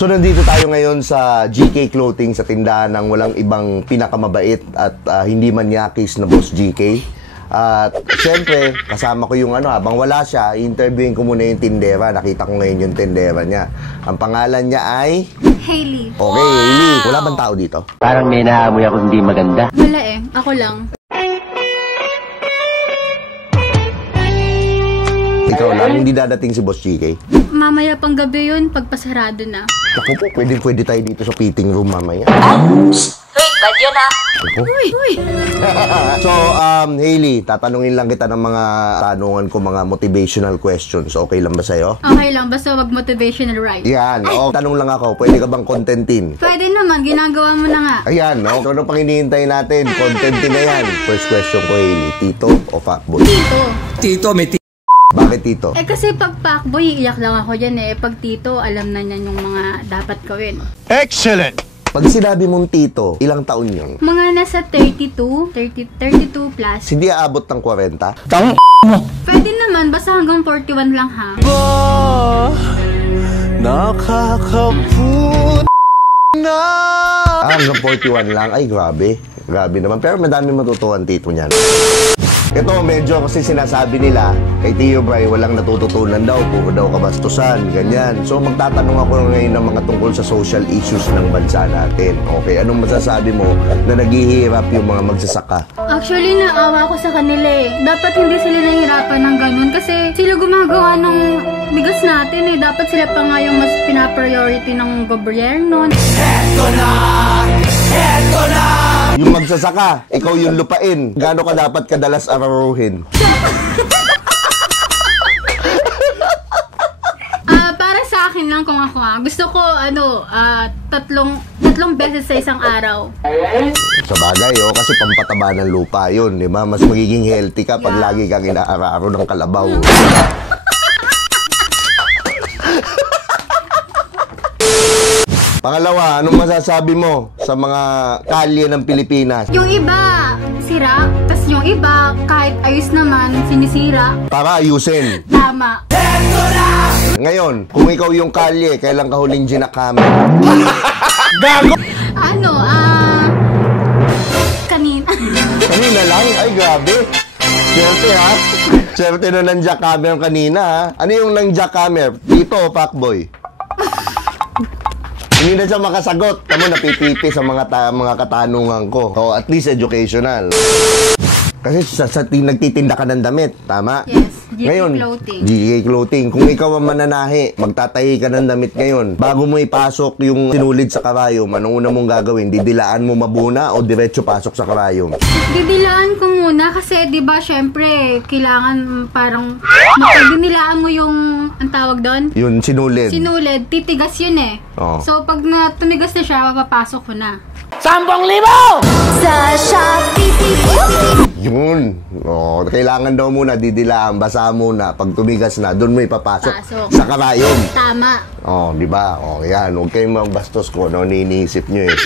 So nandito tayo ngayon sa GK Clothing, sa tindahan ng walang ibang pinakamabait at hindi manyakis na Boss GK. At syempre, kasama ko yung habang wala siya, interviewin ko muna yung tindera. Nakita ko ngayon yung tindera niya. Ang pangalan niya ay Hailey. Okay, wow. Hailey. Wala bang tao dito? Parang may naamoy ako hindi maganda. Wala eh, ako lang. Ikaw lang, hindi dadating si Boss GK? Mamaya pang gabi yun, pagpasarado na. Ako po, pwede tayo dito sa fitting room mamaya. Wait, bad yun ha? Uy! So, Hailey, tatanungin lang kita ng mga tanungan ko, mga motivational questions. Okay lang ba sa'yo? Okay lang, basta wag motivational right. Yan. O, tanong lang ako, pwede ka bang contentin? Pwede naman, ginagawa mo na nga. Ayan, no? Ano pang hinihintay natin? Contentin na yan. First question ko, Hailey. Tito o fuckboy? Tito. Tito, may Bakit tito? Eh kasi pag fuckboy, iiyak lang ako dyan eh. Pag tito, alam na niyan yung mga dapat gawin. Excellent! Pag sinabi mong tito, ilang taon yun? Mga nasa 32 plus. Hindi aabot ng 40? Tang mo! Pwede naman, basta hanggang 41 lang ha. Nakakaput na! Hanggang 41 lang? Ay, grabe. Grabe naman. Pero madami matutuhan tito niyan. Ito, medyo kasi sinasabi nila, kay Tio Bray, walang natututunan daw, puro daw kabastusan, ganyan. So, magtatanong ako ngayon ng mga tungkol sa social issues ng bansa natin. Okay, anong masasabi mo na naghihirap yung mga magsasaka? Actually, naawa ko sa kanila eh. Dapat hindi sila nahihirapan ng ganun kasi sila gumagawa ng bigas natin eh. Dapat sila pa nga yung mas pinapriority ng gobyerno. Eto na! Eto na! Yung magsasaka, ikaw yung lupain. Gaano ka dapat kadalas araruhin? Para sa akin lang kung ako gusto ko tatlong beses sa isang araw. Sa bagay, kasi pampataba ng lupa yun, di ba? Mas magiging healthy ka pag lagi kang inaararo ng kalabaw. Pangalawa, anong masasabi mo sa mga kalye ng Pilipinas? Yung iba, sira. Tapos yung iba, kahit ayos naman, sinisira. Para ayusin. Tama. Ngayon, kung ikaw yung kalye, kailan ka huling ginakame? Gago! Kanina. Kanina lang? Ay, grabe. Swerte ha? Swerte na ng jackhammer kanina ha? Ano yung ng jackhammer? Dito o fuckboy? Hindi na siya makasagot. Tamo, napipipi sa mga katanungan ko. O, at least educational. Kasi sa nagtitinda ka ng damit, tama? Yes, GK ngayon, Clothing. GK Clothing. Kung ikaw ang mananahi, magtatahi ka ng damit ngayon, bago mo ipasok yung sinulid sa karayom, anong una mong gagawin? Didilaan mo mabuna o diretso pasok sa karayom? Didilaan ko muna kasi 'di ba syempre kailangan parang dinilaan mo yung ang tawag doon? Yun, sinulid. Sinulid, titigas yun eh. Oh. So pag tumigas na siya, mapapasok ko na. 10,000! Sa Shopee. Yun. O, kailangan daw muna didilaan, basa muna. Pag tumigas na, doon mo ipapasok Pasok. sa karayom. Tama. Oh, di ba? Oh, yan. Huwag kayong magbastos ko, no? Iniisip nyo eh.